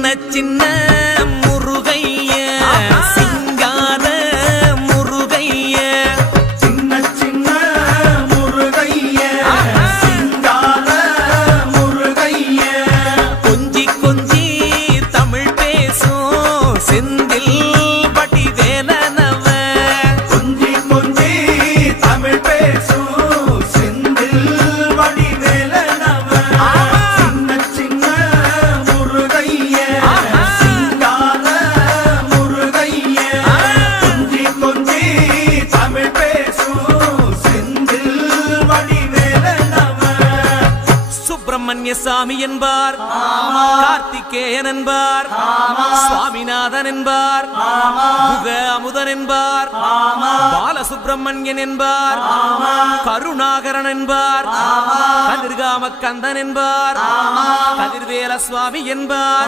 சின்ன சின்ன முருகைய சிங்கார முருகைய சின்ன சின்ன முருகைய சிங்கார முருகைய கொஞ்சி கொஞ்சி தமிழ் பேசும் செந்தில் பட்டி வேலனவ கொஞ்சி கொஞ்சி தமிழ் பேசும் செந்தில் பட்டி வேலனவ சின்ன சின்ன முருகைய சிங்கார முருகைய கொஞ்சி கொஞ்சி தமிழ் பேசும் செந்தில் பட்டி வேலனவ சுப்பிரமணிய சாமி என்பார் கார்த்திகேயன் என்பார் சுவாமிநாதன் என்பார் முக அமுதன் என்பார் பாலசுப்பிரமணியன் என்பார் கருணாகரன் என்பார் கதிர்காம கந்தன் என்பார் கதிர்வேல சுவாமி என்பார்